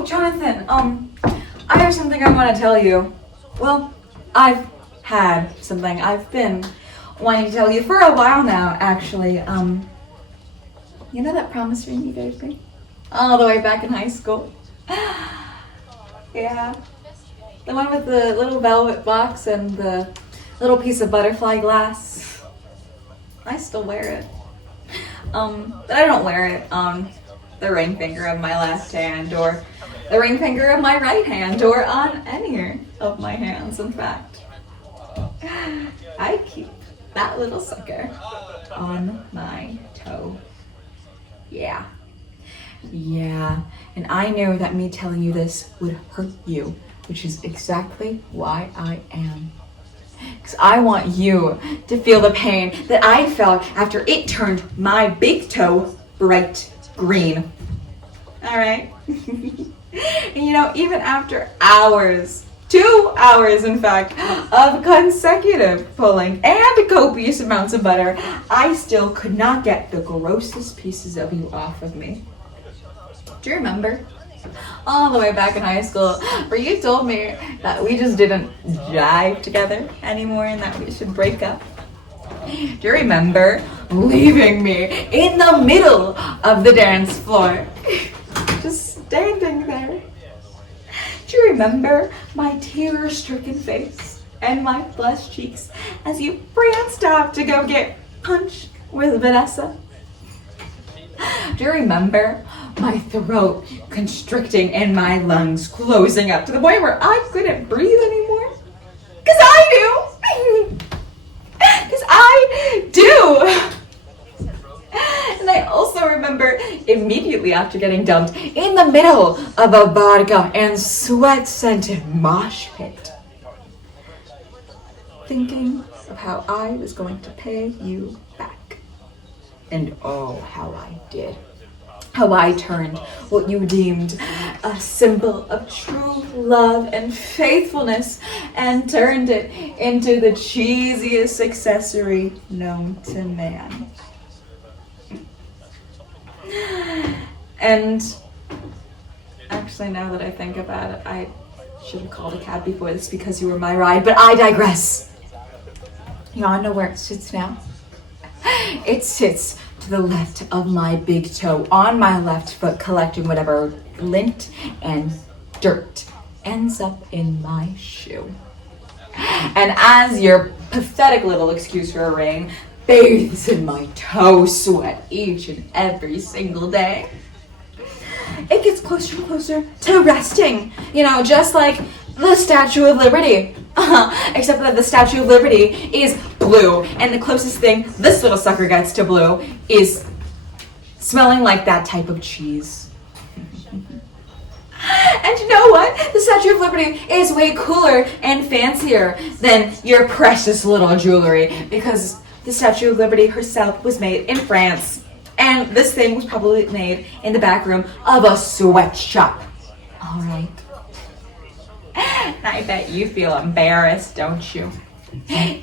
Oh, Jonathan, I have something I want to tell you. Well, I've had something I've been wanting to tell you for a while now, actually. You know that promise ring you gave me? All the way back in high school? Yeah. The one with the little velvet box and the little piece of butterfly glass. I still wear it. But I don't wear it on the ring finger of my left hand or the ring finger of my right hand or on any of my hands, in fact. I keep that little sucker on my toe. Yeah. And I know that me telling you this would hurt you, which is exactly why I am. Because I want you to feel the pain that I felt after it turned my big toe bright green. Alright? And you know, even after hours, 2 hours in fact, of consecutive pulling and copious amounts of butter, I still could not get the grossest pieces of you off of me. Do you remember? All the way back in high school, where you told me that we just didn't jive together anymore and that we should break up. Do you remember leaving me in the middle of the dance floor? Just standing there. Do you remember my tear-stricken face and my flushed cheeks as you pranced off to go get punch with Vanessa? Do you remember my throat constricting and my lungs closing up to the point where I couldn't breathe anymore? Because I do! Because I do! And I also remember immediately after getting dumped in the middle of a vodka and sweat-scented mosh pit, thinking of how I was going to pay you back. And oh, how I did. How I turned what you deemed a symbol of true love and faithfulness and turned it into the cheesiest accessory known to man. And actually, now that I think about it, I should have called a cab before this because you were my ride, but I digress. You wanna know where it sits now? It sits to the left of my big toe on my left foot, collecting whatever lint and dirt ends up in my shoe. And as your pathetic little excuse for a ring bathes in my toe sweat each and every single day, it gets closer and closer to resting, you know, just like the Statue of Liberty. Except that the Statue of Liberty is blue, and the closest thing this little sucker gets to blue is smelling like that type of cheese. And you know what? The Statue of Liberty is way cooler and fancier than your precious little jewelry, because the Statue of Liberty herself was made in France, and this thing was probably made in the back room of a sweatshop. All right. And I bet you feel embarrassed, don't you?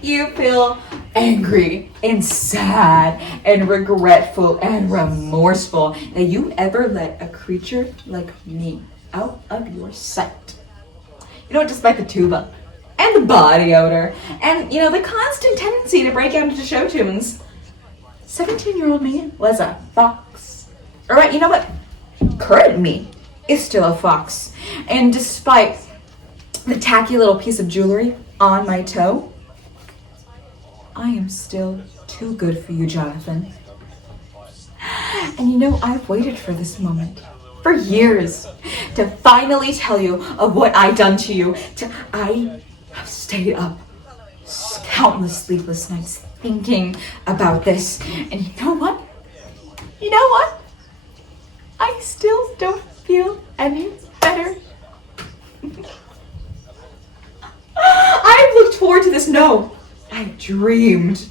You feel angry and sad and regretful and remorseful that you ever let a creature like me out of your sight. You know, despite the tuba and the body odor and, you know, the constant tendency to break out into show tunes, 17-year-old me was a fox. All right, you know what? Current me is still a fox. And despite the tacky little piece of jewelry on my toe, I am still too good for you, Jonathan. And you know, I've waited for this moment for years to finally tell you of what I've done to you. I have stayed up countless sleepless nights thinking about this. And you know what? I still don't feel any better. I've looked forward to this. No, I dreamed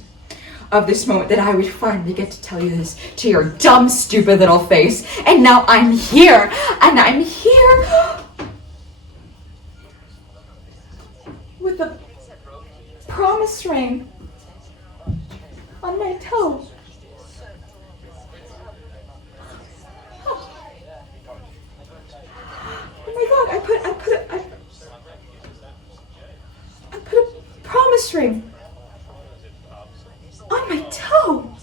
of this moment that I would finally get to tell you this to your dumb, stupid little face. And now I'm here, and I'm here with a promise ring on my toe. ring. On my toe.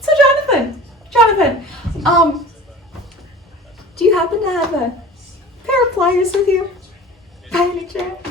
So Jonathan, do you happen to have a pair of pliers with you? By any chance?